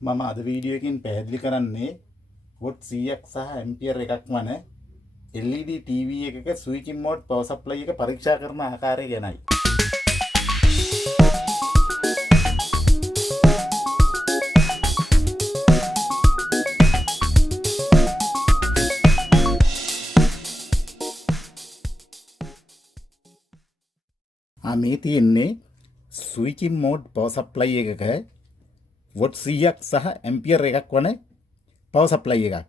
මම අද වීඩියෝ එකකින් පැහැදිලි කරන්නේ වොට් 100ක් සහ ඇම්පියර් එකක් වන LED TV එකක ස්විචින් මෝඩ් පවර් සප්ලයි එක පරීක්ෂා කරන ආකාරය ගැනයි. මේ තියෙන්නේ ස්විචින් මෝඩ් පවර් සප්ලයි එකක වොට් 100ක් සහ ඇම්පියර් එකක් වන පවර් සප්ලයි එකක්.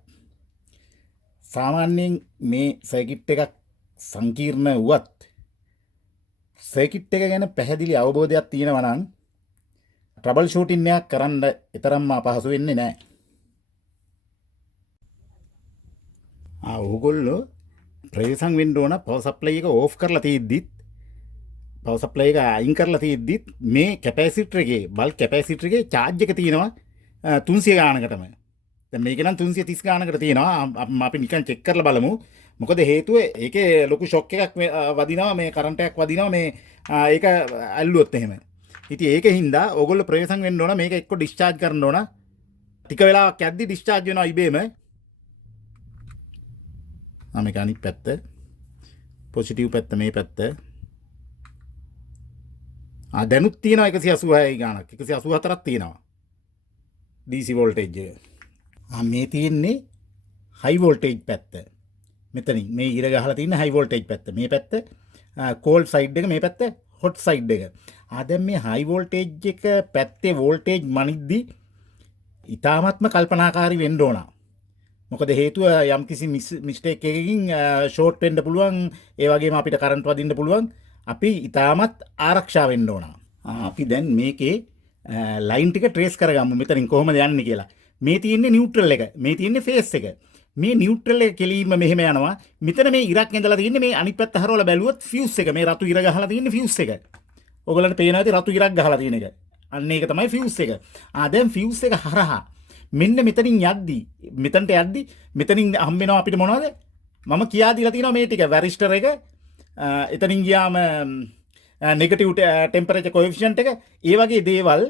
සාමාන්‍යයෙන් මේ සර්කිට් එකක් සංකීර්ණ වුවත් සර්කිට් එක ගැන පැහැදිලි අවබෝධයක් තියෙනවා නම් ට්‍රබල් ෂූටින් එකක් කරන්න තරම්ම අපහසු වෙන්නේ නැහැ. ඕගොල්ලෝ ප්‍රවේශම් වෙන්න ඕන පවර් සප්ලයි එක ඕෆ් කරලා තියෙද්දිත් පවර් සප්ලයි එක අයින් කරලා තියෙද්දිත් මේ කැපැසිටර් එකේ බල්ක් කැපැසිටර් එකේ charge එක තියෙනවා 300 ගානකටම. දැන් මේක නම් 330 ගානකට තියෙනවා. අපි නිකන් චෙක් කරලා බලමු. මොකද හේතුව ඒකේ ලොකු ෂොක් එකක් වදිනවා, මේ කරන්ට් එකක් වදිනවා මේ ඒක ඇල්ලුවොත් එහෙම. ඉතින් ඒකෙන් හින්දා ඕගොල්ලෝ ප්‍රවේශම් වෙන්න ඕන මේක එක්ක ඩිස්චාර්ජ් කරන්න ඕන. ටික වෙලාවක් යද්දි ඩිස්චාර්ජ් වෙනවා ඉබේම. මේක අනිත් පැත්ත. පොසිටිව් පැත්ත මේ පැත්ත. දැනුත් තියෙනවා 186 ගානක් 184ක් තියෙනවා DC වෝල්ටේජ් එක. මේ තියෙන්නේ හයි වෝල්ටේජ් පැත්ත. මෙතනින් මේ ඉර ගහලා තියෙන හයි වෝල්ටේජ් පැත්ත. මේ පැත්ත කෝල්ඩ් සයිඩ් එක, මේ පැත්ත හොට් සයිඩ් එක. දැන් මේ හයි වෝල්ටේජ් එක පැත්තේ වෝල්ටේජ් මනිද්දි ඊටාත්ම කල්පනාකාරී වෙන්න ඕන. මොකද හේතුව යම්කිසි මිස්ටේක් එකකින් ෂෝට් වෙන්න පුළුවන්, ඒ වගේම අපිට කරන්ට් වදින්න පුළුවන්. අපි ඊටමත් ආරක්ෂා වෙන්න ඕන. අපි දැන් මේකේ ලයින් ටික ට්‍රේස් කරගමු මෙතනින් කොහොමද යන්නේ කියලා. මේ තියෙන්නේ නියුට්‍රල් එක, මේ තියෙන්නේ ෆේස් එක. මේ නියුට්‍රල් එක කෙලීම මෙහෙම යනවා. මෙතන මේ ඉරක් ඇඳලා තියෙන්නේ, මේ අනිත් පැත්ත හරවලා බැලුවොත් ෆියුස් එක, මේ රතු ඉර ගහලා තියෙන්නේ ෆියුස් එක. ඔයගලන්ට පේනවා ඇති රතු ඉරක් ගහලා තියෙන එක. අන්න ඒක තමයි ෆියුස් එක. දැන් ෆියුස් එක හරහා මෙන්න මෙතනින් යද්දි, මෙතනට යද්දි මෙතනින් හම්බ වෙනවා අපිට මොනවද? මම කියා දීලා තියෙනවා මේ ටික. වැරිස්ටර් එක එතනින් ගියාම නෙගටිව් ටෙම්පරේචර් කොඑෆිෂියන්ට් එක, ඒ වගේ දේවල්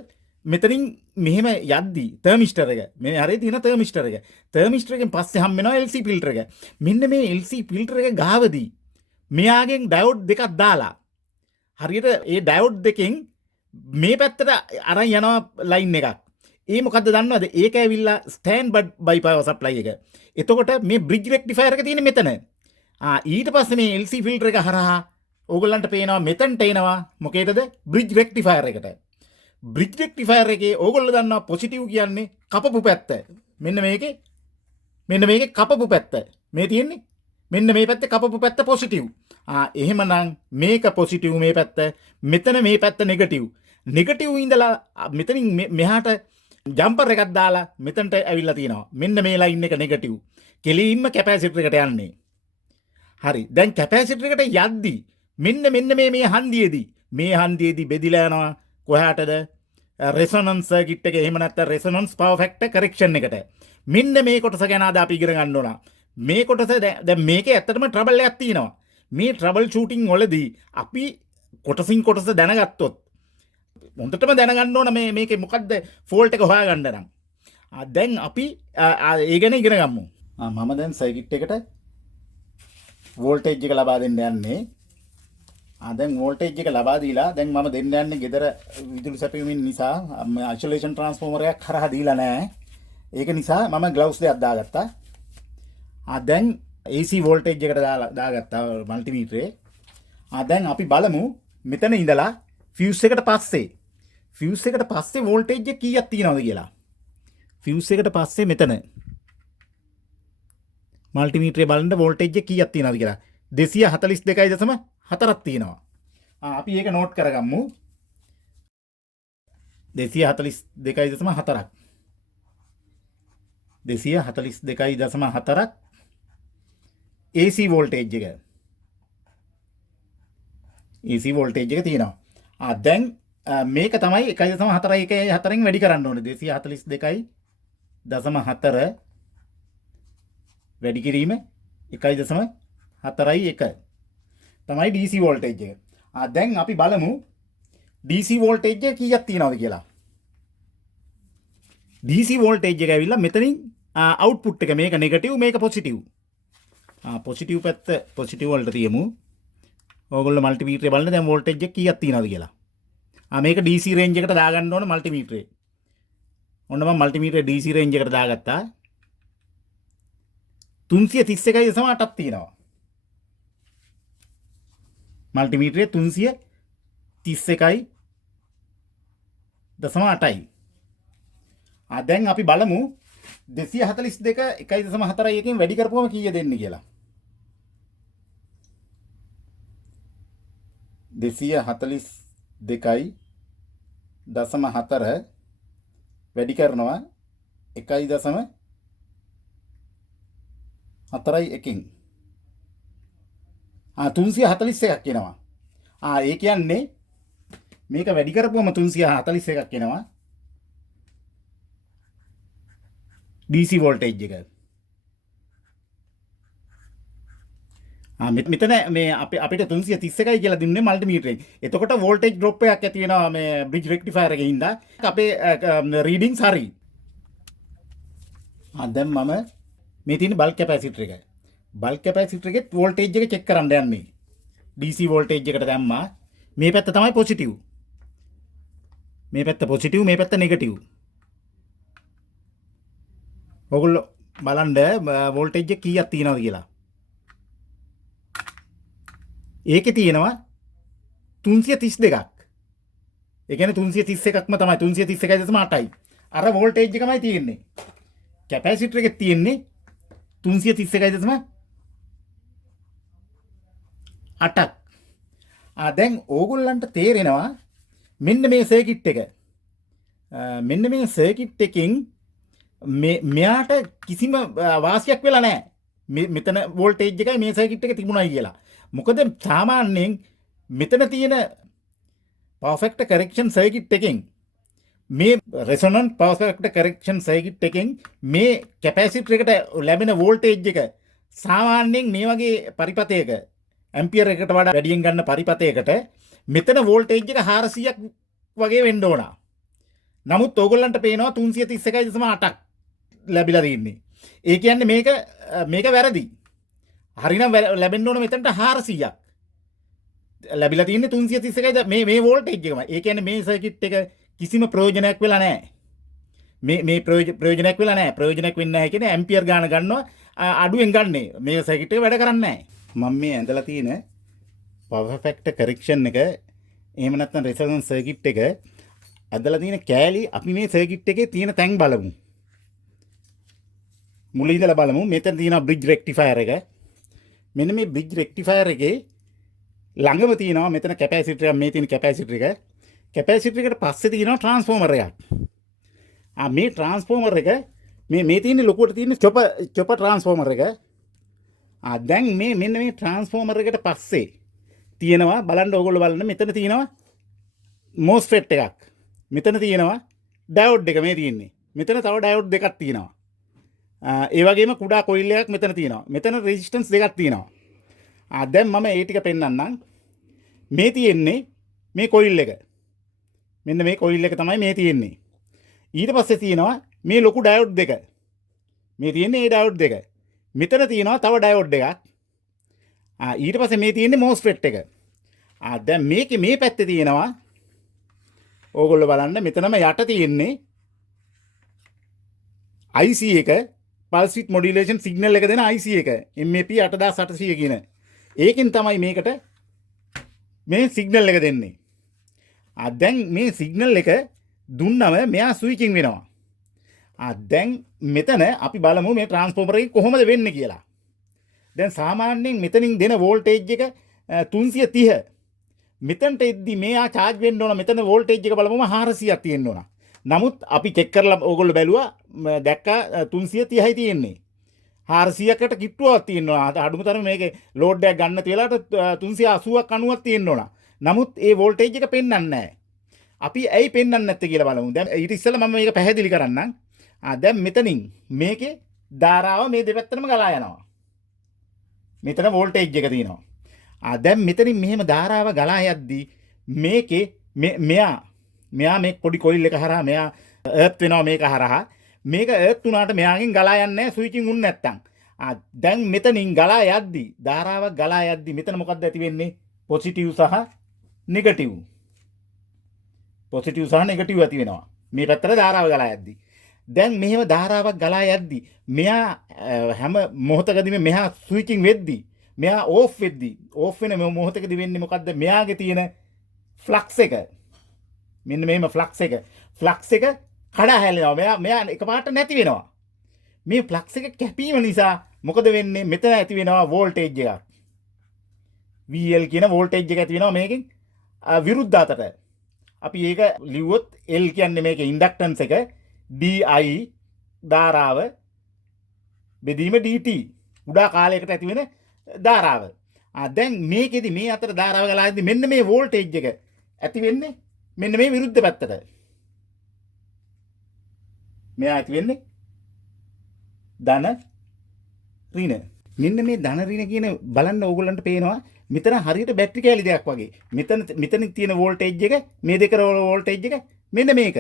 මෙතනින් මෙහෙම යද්දි තර්මිස්ටර් එක, මේ හරිය තියෙන තර්මිස්ටර් එක, තර්මිස්ටර් එකෙන් පස්සේ හම් වෙනවා LC ෆිල්ටර් එක. මෙන්න මේ LC ෆිල්ටර් එක ගාවදී මෙයාගෙන් ඩයෝඩ් දෙකක් දාලා හරියට ඒ ඩයෝඩ් දෙකෙන් මේ පැත්තට අරන් යනවා ලයින් එකක්. ඒ මොකද්ද දන්නවද? ඒක ඇවිල්ලා ස්ටෑන්ඩ් බයි පවර් සප්ලයි එක. එතකොට මේ බ්‍රිජ් රෙක්ටිෆයර් එක තියෙන්නේ මෙතන. ඊට පස්සේ මේ LC ෆිල්ටර් එක හරහා ඕගොල්ලන්ට පේනවා මෙතනට එනවා මොකේදද? බ්‍රිජ් රෙක්ටිෆයර් එකට. බ්‍රිජ් රෙක්ටිෆයර් එකේ ඕගොල්ලෝ දන්නවා පොසිටිව් කියන්නේ කපපු පැත්ත. මෙන්න මේකේ කපපු පැත්ත. මේ තියෙන්නේ මෙන්න මේ පැත්තේ කපපු පැත්ත පොසිටිව්. එහෙමනම් මේක පොසිටිව් මේ පැත්ත, මෙතන මේ පැත්ත නෙගටිව්. නෙගටිව් ඉඳලා මෙතනින් මෙහාට ජම්පර් එකක් දාලා මෙතනට ඇවිල්ලා තියෙනවා. මෙන්න මේ ලයින් එක නෙගටිව්. කෙලින්ම කැපැසිටර් එකට යන්නේ. හරි. දැන් කැපැසිටර් එකට යද්දි මෙන්න මේ හන්දියේදී බෙදිලා යනවා කොහාටද? රෙසොනන්ස් සර්කිට් එක, එහෙම නැත්නම් රෙසොනන්ස් පවර් ෆැක්ටර් කරෙක්ෂන් එකට. මෙන්න මේ කොටස ගැන අද අපි ඉගෙන ගන්න ඕන. මේ කොටස දැන් මේකේ ඇත්තටම ට්‍රබල් එකක් තියෙනවා. මේ ට්‍රබල් ෂූටින් වලදී අපි කොටසින් කොටස දැනගත්තොත් හොඳටම දැනගන්න ඕන මේකේ මොකද්ද ෆෝල්ට් එක හොයාගන්න නම්. දැන් අපි ඒ ගැන ඉගෙන ගමු. මම දැන් සර්කිට් එකට වෝල්ටේජ් එක ලබා දෙන්න යන්නේ. දැන් වෝල්ටේජ් එක ලබා දීලා දැන් මම දෙන්න යන්නේ ගෙදර විදුලි සැපයීමෙන් නිසා අයිසොලේෂන් ට්‍රාන්ස්ෆෝමර් එකක් හරහා දීලා නැහැ. ඒක නිසා මම ග්ලව්ස් දෙකක් දාගත්තා. දැන් AC වෝල්ටේජ් එකට දාගත්තා මල්ටිමීටරේ. දැන් අපි බලමු මෙතන ඉඳලා ෆියුස් එකට පස්සේ වෝල්ටේජ් එක කීයක් තියෙනවද කියලා. ෆියුස් එකට පස්සේ මෙතන මල්ටිමීටරේ බලන්න වෝල්ටේජ් එක කීයක් තියෙනවද කියලා. 242.4ක් තියෙනවා. අපි ඒක නෝට් කරගමු. 242.4ක් 242.4ක් AC වෝල්ටේජ් එක. AC වෝල්ටේජ් එක තියෙනවා. දැන් මේක තමයි 1.414න් වැඩි කරන්න ඕනේ. 242.4 වැඩි කිරීම 1.41 තමයි DC වෝල්ටේජ් එක. දැන් අපි බලමු DC වෝල්ටේජ් එක කීයක් තියෙනවද කියලා. DC වෝල්ටේජ් එක ඇවිල්ලා මෙතනින් අවුට්පුට් එක මේක නෙගටිව් මේක පොසිටිව්. පොසිටිව් පැත්ත පොසිටිව් වලට තියමු. ඕගොල්ලෝ මල්ටිමීටරේ බලන්න දැන් වෝල්ටේජ් එක කීයක් තියෙනවද කියලා. මේක DC රේන්ජ් එකට දාගන්න ඕන මල්ටිමීටරේ. ඔන්න මම මල්ටිමීටරේ DC රේන්ජ් එකට දාගත්තා. 331.8ක් තියෙනවා. මල්ටිමීටරේ 331.8යි. දැන් අපි බලමු 242 1.4 වැඩි කරපුවම කීය දෙන්නේ කියලා. 242.4 වැඩි කරනවා 1.41. 341ක් එනවා. ඒ කියන්නේ මේක වැඩි කරපුවම 341ක් එනවා. DC වෝල්ටේජ් එක. මෙතන මේ අපිට 331යි කියලා දුන්නේ මල්ටිමීටරෙන්. එතකොට වෝල්ටේජ් ඩ්‍රොප් එකක් ඇති වෙනවා මේ බ්‍රිජ් රෙක්ටිෆයර් එකේ ඉඳලා. අපේ රීඩින්ග්ස් හරි. දැන් මම මේ තියෙන බල්ක් කැපැසිටර් එක. බල්ක් කැපැසිටර් එකේ වෝල්ටේජ් එක චෙක් කරන්න යන්නේ. DC වෝල්ටේජ් එකට දැම්මා. මේ පැත්ත තමයි පොසිටිව්. මේ පැත්ත පොසිටිව් මේ පැත්ත නෙගටිව්. ඔයගොල්ලෝ බලන්න වෝල්ටේජ් එක කීයක් තියෙනවද කියලා. ඒකේ තියෙනවා 332ක්. ඒ කියන්නේ 331ක්ම තමයි 331.8යි. අර වෝල්ටේජ් එකමයි තියෙන්නේ. කැපැසිටර් එකේ තියෙන්නේ 331.8ක්. දැන් ඕගොල්ලන්ට තේරෙනවා මෙන්න මේ සර්කිට් එක. මෙන්න මේ සර්කිට් එකකින් මෙයාට කිසිම වාසියක් වෙලා නැහැ. මෙතන වෝල්ටේජ් එකයි මේ සර්කිට් එක තිබුණයි කියලා. මොකද සාමාන්‍යයෙන් මෙතන තියෙන පවර් ෆැක්ටර් කරෙක්ෂන් සර්කිට් එකෙන් මේ රෙසොනන්ට් පවර් ෆැක්ටර් කරෙක්ෂන් සර්කිට් එකෙන් මේ කැපැසිටර් එකට ලැබෙන වෝල්ටේජ් එක සාමාන්‍යයෙන් මේ වගේ පරිපතයක ඇම්පියර් එකකට වඩා වැඩියෙන් ගන්න පරිපතයකට මෙතන වෝල්ටේජ් එක 400ක් වගේ වෙන්න ඕන. නමුත් ඕගොල්ලන්ට පේනවා 331.8ක් ලැබිලා තියෙන්නේ. ඒ කියන්නේ මේක වැරදි. හරිනම් ලැබෙන්න ඕන මෙතනට 400ක්. ලැබිලා තියෙන්නේ 331යි මේ වෝල්ටේජ් එකම. ඒ කියන්නේ මේ සර්කිට් එක කිසිම ප්‍රයෝජනයක් වෙලා නැහැ. මේ ප්‍රයෝජනයක් වෙලා නැහැ. ප්‍රයෝජනයක් වෙන්නේ නැහැ කියන්නේ ඇම්පියර් ගාන ගන්නවා අඩුවෙන් ගන්නේ. මේ සර්කිට් එක වැඩ කරන්නේ නැහැ. මම මේ ඇඳලා තියෙන පවර් ෆැක්ටර් කරෙක්ෂන් එක එහෙම නැත්නම් රෙසොනන්ස් සර්කිට් එක ඇඳලා තියෙන කෑලි අපි මේ සර්කිට් එකේ තියෙන තැන් බලමු. මුලින් ඉඳලා බලමු. මෙතන තියෙනවා බ්‍රිජ් රෙක්ටිෆයර් එක. මෙන්න මේ බ්‍රිජ් රෙක්ටිෆයර් එකේ ළඟම තියෙනවා මෙතන කැපැසිටර් එක. මේ තියෙන කැපැසිටර් එක. කැපැසිටර් එකට පස්සේ තියෙනවා ට්‍රාන්ස්ෆෝමර් එකක්. මේ ට්‍රාන්ස්ෆෝමර් එක මේ තියෙන ලොකුවට තියෙන චොපර් ට්‍රාන්ස්ෆෝමර් එක. දැන් මෙන්න මේ ට්‍රාන්ස්ෆෝමර් එකට පස්සේ තියෙනවා බලන්න ඕගොල්ලෝ බලන්න මෙතන තියෙනවා MOSFET එකක්. මෙතන තියෙනවා ඩයෝඩ් එක මේ තියෙන්නේ. මෙතන තව ඩයෝඩ් දෙකක් තියෙනවා. ඒ වගේම කුඩා කොයිල් එකක් මෙතන තියෙනවා. මෙතන රෙසිස්ටන්ස් දෙකක් තියෙනවා. දැන් මම ඒ ටික පෙන්නන්නම්. මේ තියෙන්නේ මේ කොයිල් එක. මෙන්න මේ කොයිල් එක තමයි මේ තියෙන්නේ. ඊට පස්සේ තියෙනවා මේ ලොකු ඩයෝඩ් දෙක. මේ තියෙන්නේ ඒ ඩයෝඩ් දෙක. මෙතන තියෙනවා තව ඩයෝඩ් එකක්. ඊට පස්සේ මේ තියෙන්නේ MOSFET එක. දැන් මේකේ මේ පැත්තේ තියෙනවා ඕගොල්ලෝ බලන්න මෙතනම යට තියෙන්නේ IC එක pulse width modulation signal එක දෙන IC එක MAP 8800 කියන. ඒකෙන් තමයි මේකට මේ සිග්නල් එක දෙන්නේ. දැන් මේ සිග්නල් එක දුන්නම මෙයා ස්විචින් වෙනවා. දැන් මෙතන අපි බලමු මේ ට්‍රාන්ස්ෆෝමර් එක කොහොමද වෙන්නේ කියලා. දැන් සාමාන්‍යයෙන් මෙතනින් දෙන වෝල්ටේජ් එක 330. මෙතනට එද්දි මෙයා charge වෙන්න ඕන. මෙතන වෝල්ටේජ් එක බලමුම 400ක් තියෙන්න ඕන. නමුත් අපි check කරලා ඕගොල්ලෝ බැලුවා දැක්කා 330යි තියෙන්නේ. 400කට කිට්ටුවක් තියෙනවා. අඩුම තරම මේකේ ලෝඩ් එකක් ගන්න තියලාට 380ක් 90ක් තියෙන්න ඕන. නමුත් ඒ වෝල්ටේජ් එක පෙන්වන්නේ නැහැ. අපි ඇයි පෙන්වන්නේ නැත්තේ කියලා බලමු. දැන් ඊට ඉස්සෙල්ලා මම මේක පැහැදිලි කරන්නම්. දැන් මෙතනින් මේකේ ධාරාව මේ දෙපැත්තටම ගලා යනවා. මෙතන වෝල්ටේජ් එක තියෙනවා. දැන් මෙතනින් මෙහෙම ධාරාව ගලා යද්දී මේකේ මෙයා මේ පොඩි කොයිල් එක හරහා මෙයා එර්ත් වෙනවා මේක හරහා. මේක එර්ත් උනාට මෙයාගෙන් ගලා යන්නේ නැහැ ස්විචින් උන් නැත්තම්. දැන් මෙතනින් ගලා යද්දි ධාරාවක් ගලා යද්දි මෙතන මොකක්ද ඇති වෙන්නේ? පොසිටිව් සහ නෙගටිව්. පොසිටිව් සහ නෙගටිව් ඇති වෙනවා. මේ පැත්තට ධාරාව ගලා යද්දි. දැන් මෙහෙම ධාරාවක් ගලා යද්දි මෙයා හැම මොහොතකදීම මෙහා ස්විචින් වෙද්දි මෙයා ඕෆ් වෙද්දි ඕෆ් වෙන මොහොතකදී වෙන්නේ මොකද්ද? මෙයාගේ තියෙන ෆ්ලක්ස් එක. මෙන්න මෙහෙම ෆ්ලක්ස් එක කඩා හැලෙනවා. මෙයා එකපාරට නැති වෙනවා. මේ ෆ්ලක්ස් එක කැපීම නිසා මොකද වෙන්නේ? මෙතන ඇති වෙනවා වෝල්ටේජ් එකක්. VL කියන වෝල්ටේජ් එක ඇති වෙනවා මේකෙන් විරුද්ධ අතට. අපි ඒක ලිව්වොත් L කියන්නේ මේකේ ඉන්ඩක්ටන්ස් එක, DI ධාරාව බෙදීම dt උඩා කාලයකට ඇති වෙන ධාරාව. දැන් මේකෙදි මේ අතර ධාරාව ගලා යද්දි මෙන්න මේ වෝල්ටේජ් එක ඇති වෙන්නේ මෙන්න මේ විරුද්ධ පැත්තට. මෙයා ඇති වෙන්නේ ධන ඍණ. මෙන්න මේ ධන ඍණ කියන බලන්න ඕගොල්ලන්ට පේනවා මෙතන හරියට බැටරි කැලි දෙයක් වගේ. මෙතන තියෙන වෝල්ටේජ් එක මේ දෙක වෝල්ටේජ් එක මෙන්න මේක.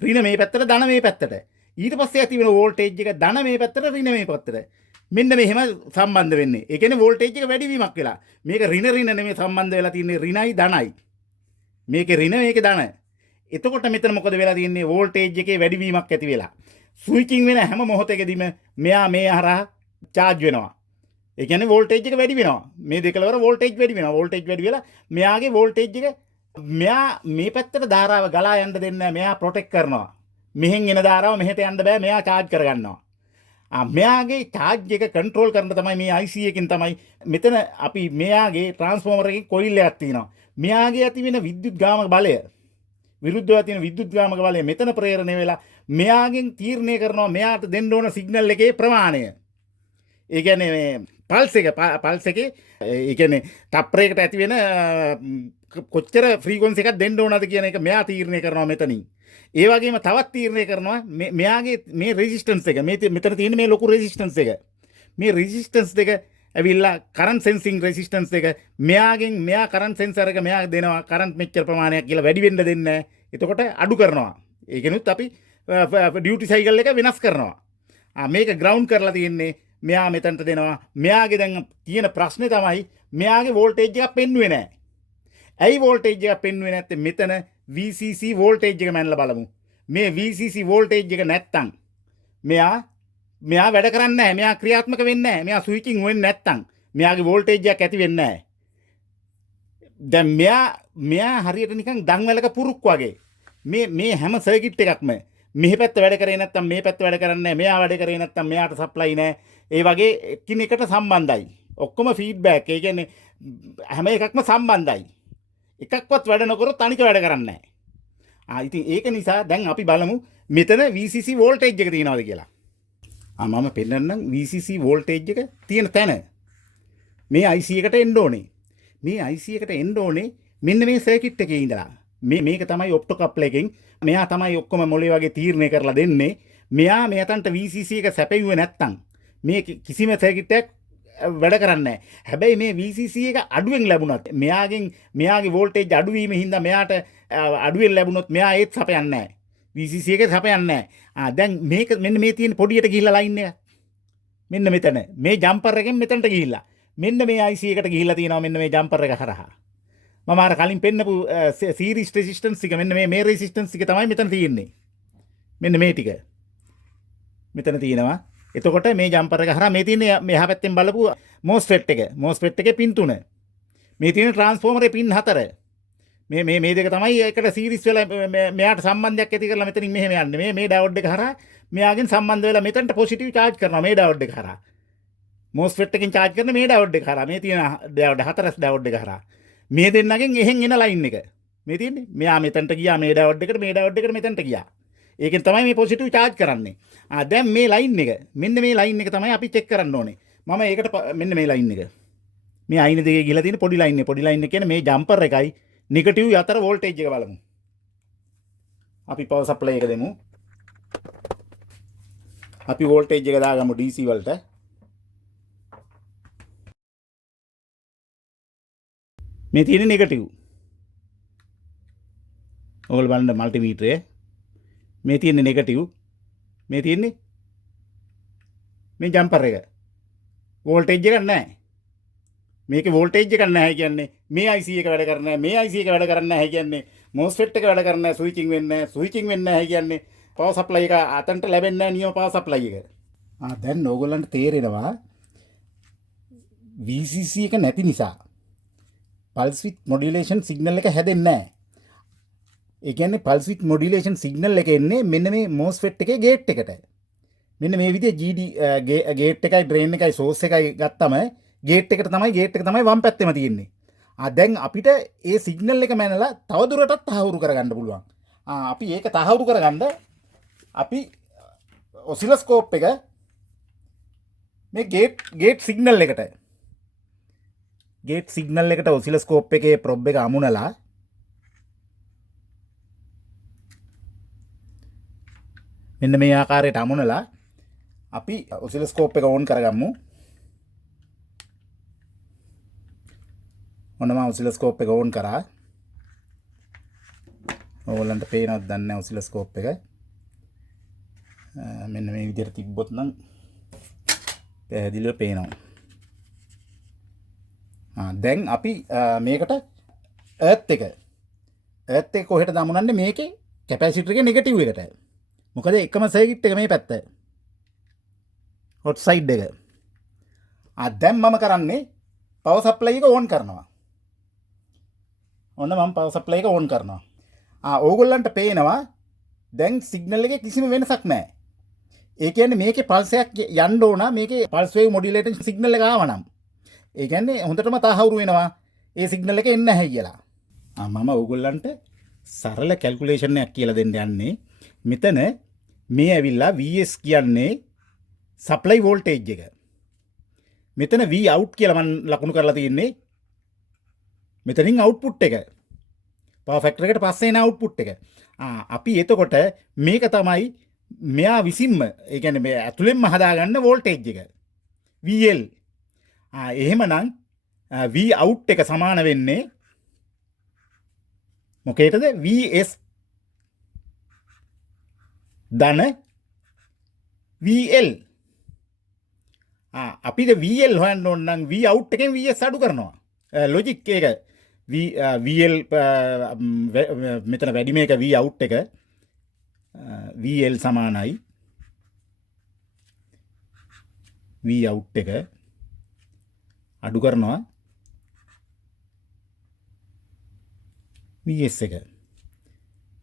ඍණ මේ පැත්තට ධන මේ පැත්තට. ඊට පස්සේ ඇති වෙන වෝල්ටේජ් එක ධන මේ පැත්තට ඍණ මේ පැත්තට. මෙන්න මෙහෙම සම්බන්ධ වෙන්නේ. ඒ කියන්නේ වෝල්ටේජ් එක වැඩිවීමක් වෙලා. මේක ඍණ නෙමෙයි සම්බන්ධ වෙලා තියෙන්නේ ඍණයි ධනයි. මේකේ ඍණ මේකේ ධන. එතකොට මෙතන මොකද වෙලා තියෙන්නේ? වෝල්ටේජ් එකේ වැඩිවීමක් ඇති වෙලා. ස්විචින් වෙන හැම මොහොතකදීම මෙයා මේ හරහා charge වෙනවා. ඒ කියන්නේ වෝල්ටේජ් එක වැඩි වෙනවා. මේ දෙකලවර වෝල්ටේජ් වැඩි වෙනවා. වෝල්ටේජ් වැඩි වෙලා මෙයාගේ වෝල්ටේජ් එක මෙයා මේ පැත්තට ධාරාව ගලා යන්න දෙන්නේ නැහැ. මෙයා ප්‍රොටෙක්ට් කරනවා. මෙහෙන් එන ධාරාව මෙහෙට යන්න බෑ. මෙයා charge කරගන්නවා. මෙයාගේ charge එක control කරන්න තමයි මේ IC එකකින් තමයි මෙතන අපි මෙයාගේ transformer එකේ coil එකක් තියෙනවා. මෙයාගේ ඇති වෙන විද්‍යුත් ගාමක බලය විරුද්ධව තියෙන විද්‍යුත් ගාමක බලය මෙතන ප්‍රේරණය වෙලා මෙයාගෙන් තීරණය කරනවා මෙයාට දෙන්න ඕන සිග්නල් එකේ ප්‍රමාණය. ඒ කියන්නේ මේ පල්ස් එකේ ඒ කියන්නේ තප්පරයකට ඇති වෙන කොච්චර ෆ්‍රීකවන්සි එකක් දෙන්න ඕනද කියන එක මෙයා තීරණය කරනවා මෙතනින්. ඒ වගේම තවත් තීරණය කරනවා මෙයාගේ මේ රෙසිස්ටන්ස් එක මෙතන තියෙන මේ ලොකු රෙසිස්ටන්ස් එක. මේ රෙසිස්ටන්ස් දෙක ඇවිල්ලා කරන්ට් සෙන්සිං රෙසිස්ටන්ස් එක මෙයා කරන්ට් සෙන්සර් එක මෙයා දෙනවා කරන්ට් මෙච්චර ප්‍රමාණයක් කියලා වැඩි වෙන්න දෙන්නේ නැහැ. එතකොට අඩු කරනවා. ඒකෙනුත් අපි ඩියුටි සයිකල් එක වෙනස් කරනවා. මේක ග්‍රවුන්ඩ් කරලා තියෙන්නේ මෙයා මෙතනට දෙනවා. මෙයාගේ දැන් තියෙන ප්‍රශ්නේ තමයි මෙයාගේ වෝල්ටේජ් එකක් පෙන්වුවේ නැහැ. ඇයි වෝල්ටේජ් එකක් පෙන්වුවේ නැත්තේ? මෙතන VCC වෝල්ටේජ් එක මැනලා බලමු. මේ VCC වෝල්ටේජ් එක නැත්තම් මෙයා වැඩ කරන්නේ නැහැ. මෙයා ක්‍රියාත්මක වෙන්නේ නැහැ. මෙයා ස්විචින් වෙන්නේ නැත්තම් මෙයාගේ වෝල්ටේජ් එකක් ඇති වෙන්නේ නැහැ. දැන් මෙයා හරියට නිකන් දන්වැලක පුරුක් වගේ. මේ හැම සර්කිට් එකක්ම මෙහි පැත්ත වැඩ කරේ නැත්තම් මේ පැත්ත වැඩ කරන්නේ නැහැ. මෙයා වැඩ කරේ නැත්තම් මෙයාට සප්ලයි නැහැ. ඒ වගේ එකිනෙකට සම්බන්ධයි. ඔක්කොම ෆීඩ්බැක්. ඒ කියන්නේ හැම එකක්ම සම්බන්ධයි. එකක්වත් වැඩ නොකරොත් අනික වැඩ කරන්නේ නැහැ. ඉතින් ඒක නිසා දැන් අපි බලමු මෙතන VCC වෝල්ටේජ් එක තියනවාද කියලා. මම පෙන්නන්නම් VCC වෝල්ටේජ් එක තියෙන තැන. මේ IC එකට එන්න ඕනේ. මේ IC එකට එන්න ඕනේ මෙන්න මේ සර්කිට් එකේ ඉඳලා. මේක තමයි ඔප්ටෝකප්ලර් එකෙන් මෙයා තමයි ඔක්කොම මොලේ වගේ තීරණය කරලා දෙන්නේ. මෙයා මෙතනට VCC එක සැපෙන්නේ නැත්තම් මේ කිසිම සර්කිට් එකක් වැඩ කරන්නේ නැහැ. හැබැයි මේ VCC එක අඩුවෙන් ලැබුණත් මෙයාගේ වෝල්ටේජ් අඩු වීම හින්දා මෙයාට අඩුවෙන් ලැබුණොත් මෙයා ඒත් සපයන්නේ නැහැ. VCC එක සපයන්නේ නැහැ. දැන් මේක මෙන්න මේ තියෙන පොඩියට ගිහිල්ලා ලයින් එක. මෙන්න මෙතන. මේ ජම්පර් එකෙන් මෙතනට ගිහිල්ලා. මෙන්න මේ IC එකට ගිහිල්ලා තියෙනවා මෙන්න මේ ජම්පර් එක හරහා. මම අර කලින් පෙන්නපු සීරීස් රෙසිස්ටන්ස් එක මෙන්න මේ රෙසිස්ටන්ස් එක තමයි මෙතන තියෙන්නේ. මෙන්න මේ ටික. මෙතන තියෙනවා. එතකොට මේ ජම්පර් එක හරහා මේ තියෙන මෙහා පැත්තෙන් බලපු MOSFET එක. MOSFET එකේ පින් 3. මේ තියෙන ට්‍රාන්ස්ෆෝමරේ පින් 4. මේ දෙක තමයි එකට සීරීස් වෙලා මෙයාට සම්බන්ධයක් ඇති කරලා මෙතනින් මෙහෙම යන්නේ. මේ ඩයෝඩ් එක හරහා මෙයාගෙන් සම්බන්ධ වෙලා මෙතනට පොසිටිව් charge කරනවා මේ ඩයෝඩ් එක හරහා. MOSFET එකෙන් charge කරන මේ ඩයෝඩ් එක හරහා. මේ තියෙන ඩයෝඩ් 4 ඩයෝඩ් එක හරහා. මේ දෙන්නගෙන් එහෙන් එන ලයින් එක. මේ තියෙන්නේ. මෙයා මෙතනට ගියා මේ ඩයෝඩ් එකට මෙතනට ගියා. ඒකෙන් තමයි මේ පොසිටිව් charge කරන්නේ. දැන් මේ ලයින් එක මෙන්න මේ ලයින් එක තමයි අපි චෙක් කරන්න ඕනේ. මම ඒකට මෙන්න මේ ලයින් එක. මේ අයින දෙකේ ගිහලා තියෙන පොඩි ලයින් එක. පොඩි ලයින් එක කියන්නේ මේ ජම්පර් එකයි නෙගටිව් අතර වෝල්ටේජ් එක බලමු. අපි පවර් සප්ලයි එක දෙමු. අපි වෝල්ටේජ් එක දාගමු DC වලට. මේ තියෙන්නේ නෙගටිව්. ඔයගොල්ලෝ බලන්න මල්ටිමීටරේ මේ තියෙන්නේ නෙගටිව්. මේ තියෙන්නේ මේ ජම්පර් එක. වෝල්ටේජ් එකක් නැහැ. මේකේ වෝල්ටේජ් එකක් නැහැ කියන්නේ මේ IC එක වැඩ කරන්නේ නැහැ. මේ IC එක වැඩ කරන්නේ නැහැ කියන්නේ MOSFET එක වැඩ කරන්නේ නැහැ. ස්විචින් වෙන්නේ නැහැ. ස්විචින් වෙන්නේ නැහැ කියන්නේ පවර් සප්ලයි එක අතන්ට ලැබෙන්නේ නැහැ නියම පවර් සප්ලයි එක. දැන් ඕගොල්ලන්ට තේරෙනවා VCC එක නැති නිසා පල්ස් විත් මොඩියුලේෂන් සිග්නල් එක හැදෙන්නේ නැහැ. ඒ කියන්නේ පල්ස් විත් මොඩියුලේෂන් සිග්නල් එක එන්නේ මෙන්න මේ MOSFET එකේ ගේට් එකට. මෙන්න මේ විදිහේ GD ගේට් එකයි ඩ්‍රේන් එකයි සෝස් එකයි ගත්තම ගේට් එක තමයි වම් පැත්තෙම තියෙන්නේ. දැන් අපිට ඒ සිග්නල් එක මැනලා තවදුරටත් තහවුරු කරගන්න පුළුවන්. අපි ඒක තහවුරු කරගන්න අපි ඔසිලොස්කෝප් එක මේ ගේට් සිග්නල් එකට ඔසිලොස්කෝප් එකේ ප්‍රොබ් එක අමුණලා මෙන්න මේ ආකාරයට අමුණලා අපි ඔසිලොස්කෝප් එක ඕන් කරගමු. ඔන්න මම ඔසිලොස්කෝප් එක ඕන් කරා. ඕගොල්ලන්ට පේනවද දන්නේ නැහැ ඔසිලොස්කෝප් එක. මෙන්න මේ විදිහට තිබ්බොත් නම් පැහැදිලිව පේනවා. දැන් අපි මේකට එර්ත් එක කොහෙටද අමුණන්නේ? මේකේ කැපැසිටර් එකේ නෙගටිව් එකට. මොකද එකම සර්කිට් එක මේ පැත්ත. හොට් සයිඩ් එක. දැන් මම කරන්නේ පවර් සප්ලයි එක ඕන් කරනවා. ඔන්න මම පවර් සප්ලයි එක ඕන් කරනවා. ඕගොල්ලන්ට පේනවා දැන් සිග්නල් එකේ කිසිම වෙනසක් නැහැ. ඒ කියන්නේ මේකේ පල්ස් එකක් යන්න ඕන. මේකේ පල්ස් වේව් මොඩියුලේටර් සිග්නල් එක ආවනම් ඒ කියන්නේ හොඳටම තහවුරු වෙනවා ඒ සිග්නල් එක එන්නේ නැහැ කියලා. මම ඕගොල්ලන්ට සරල කැල්කියුලේෂන් එකක් කියලා දෙන්න යන්නේ. මෙතන මේ ඇවිල්ලා VS කියන්නේ සප්ලයි වෝල්ටේජ් එක. මෙතන V out කියලා මම ලකුණු කරලා තියෙන්නේ. මෙතනින් අවුට්පුට් එක. පවර් ෆැක්ටර් එකට පස්සේ එන අවුට්පුට් එක. අපි එතකොට මේක තමයි මෙයා විසින්ම ඒ කියන්නේ මේ ඇතුළෙන්ම හදාගන්න වෝල්ටේජ් එක. VL. එහෙමනම් V out එක සමාන වෙන්නේ මොකේටද? VS ධන VL. අපිට VL හොයන්න ඕන නම් V out එකෙන් VS අඩු කරනවා. ලොජික් එක VL මෙතන වැඩි මේක V out එක VL සමානයි V out එක අඩු කරනවා VS එක.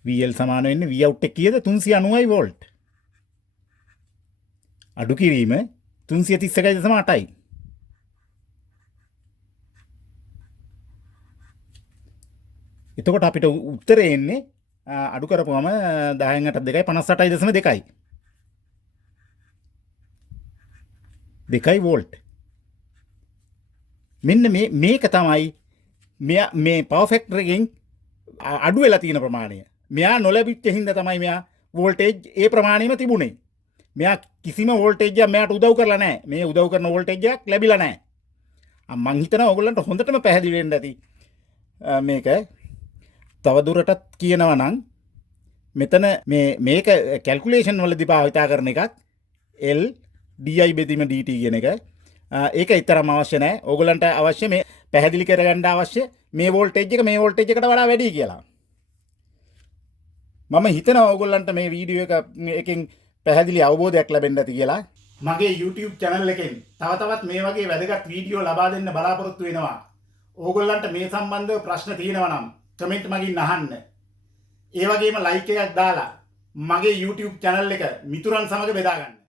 VL සමාන වෙන්නේ V out එක කීයද? 390 වෝල්ට්. අඩු කිරීම 331.8යි. එතකොට අපිට උත්තරේ එන්නේ අඩු කරපුවම 10න් 8 2යි 58.2යි. 2 වෝල්ට්. මෙන්න මේක තමයි මේ පවර් ෆැක්ටර් එකෙන් අඩු වෙලා තියෙන ප්‍රමාණය. මෙයා නොලැබිච්ච හින්දා තමයි මෙයා වෝල්ටේජ් ඒ ප්‍රමාණයම තිබුණේ. මෙයා කිසිම වෝල්ටේජ් එකක් මෙයාට උදව් කරලා නැහැ. මේ උදව් කරන වෝල්ටේජ් එකක් ලැබිලා නැහැ. මං හිතනවා ඔයගොල්ලන්ට හොඳටම පැහැදිලි වෙන්න ඇති. මේක තවදුරටත් කියනවා නම් මෙතන මේක කැල්කියුලේෂන් වලදී භාවිතා කරන එකක් L di බෙදීම dt කියන එක. ඒක ඊතරම් අවශ්‍ය නැහැ. ඕගොල්ලන්ට අවශ්‍ය මේ පැහැදිලි කරගන්න අවශ්‍ය මේ වෝල්ටේජ් එක මේ වෝල්ටේජ් එකට වඩා වැඩි කියලා. මම හිතනවා ඕගොල්ලන්ට මේ වීඩියෝ එකෙන් පැහැදිලි අවබෝධයක් ලැබෙන්න ඇති කියලා. මගේ YouTube channel එකෙන් තවත් මේ වගේ වැදගත් වීඩියෝ ලබා දෙන්න බලාපොරොත්තු වෙනවා. ඕගොල්ලන්ට මේ සම්බන්ධව ප්‍රශ්න තියෙනවා නම් කමෙන්ට් මගින් අහන්න. ඒ වගේම like එකක් දාලා මගේ YouTube channel එක මිතුරන් සමග බෙදා ගන්න.